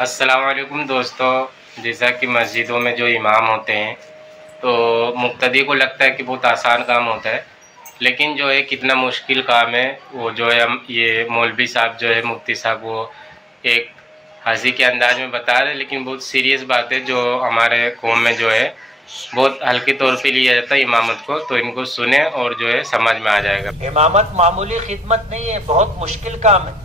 अस्सलाम वालेकुम दोस्तों। जैसा कि मस्जिदों में जो इमाम होते हैं तो मुक्तदी को लगता है कि बहुत आसान काम होता है, लेकिन जो है कितना मुश्किल काम है। वो जो है हम ये मौलवी साहब जो है मुफ्ती साहब वो एक हंसी के अंदाज में बता रहे, लेकिन बहुत सीरियस बात है जो हमारे कौम में जो है बहुत हल्के तौर पे लिया जाता है इमामत को। तो इनको सुने और जो है समझ में आ जाएगा। इमामत मामूली खिदमत नहीं है, बहुत मुश्किल काम है।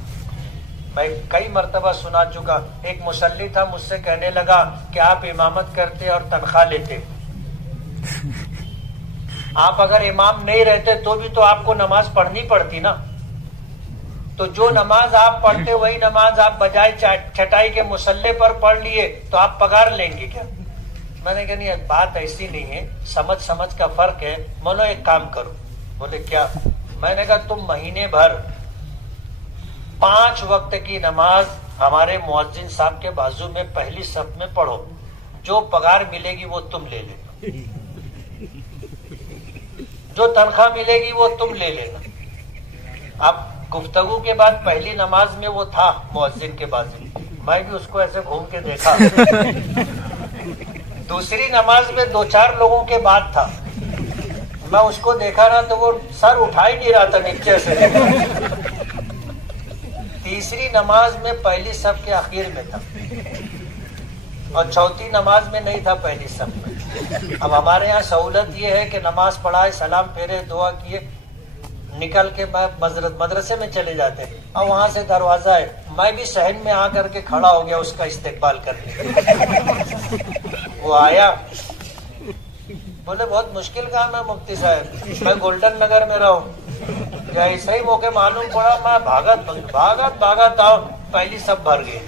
मैं कई मरतबा सुना चुका। एक मुसल्ली था, मुझसे कहने लगा कि आप इमामत करते और तनख्वाह लेते, आप अगर इमाम नहीं रहते तो भी तो आपको नमाज पढ़नी पड़ती ना। तो जो नमाज आप पढ़ते वही नमाज आप बजाय चटाई के मुसल्ले पर पढ़ लिए तो आप पगार लेंगे क्या? मैंने कहा नहीं, बात ऐसी नहीं है, समझ समझ का फर्क है। बोलो एक काम करो। बोले क्या? मैंने कहा तुम महीने भर 5 वक्त की नमाज हमारे मुअज्जिन साहब के बाजू में पहली सफ में पढ़ो, जो पगार मिलेगी वो तुम ले लेना, जो तनख्वाह मिलेगी वो तुम ले लेना। अब गुफ्तगू के बाद पहली नमाज में वो था मुअज्जिन के बाजू, मैं भी उसको ऐसे घूम के देखा। दूसरी नमाज में 2-4 लोगों के बाद था, मैं उसको देखा ना तो वो सर उठा ही नहीं रहा था नीचे से। तीसरी नमाज में पहली सफ के आखिर में था और चौथी नमाज में नहीं था पहली सफ में। अब हमारे यहाँ सहूलत ये है कि नमाज पढ़ाए, सलाम फेरे, दुआ किए, निकल के मदरसे में चले जाते। और वहां से दरवाजा है, मैं भी सहन में आकर के खड़ा हो गया उसका इस्तेकबाल करने। वो आया, बोले बहुत मुश्किल काम है मुफ्ती साहब, मैं गोल्डन नगर में रहूं, या ऐसा ही मौके मालूम पड़ा, मैं भागत आओ, पहली सब भर गई।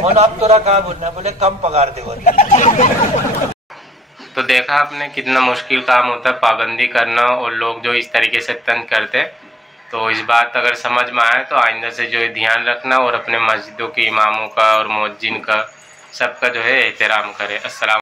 बोला अब तोरा कहा बोलना? बोले कम पगार दे। तो देखा आपने कितना मुश्किल काम होता है पाबंदी करना, और लोग जो इस तरीके से तंग करते। तो इस बात अगर समझ में आए तो आइंदा से जो है ध्यान रखना और अपने मस्जिदों के इमामों का और मुअज्जिन का सबका जो है एहतराम करें। अस्सलाम।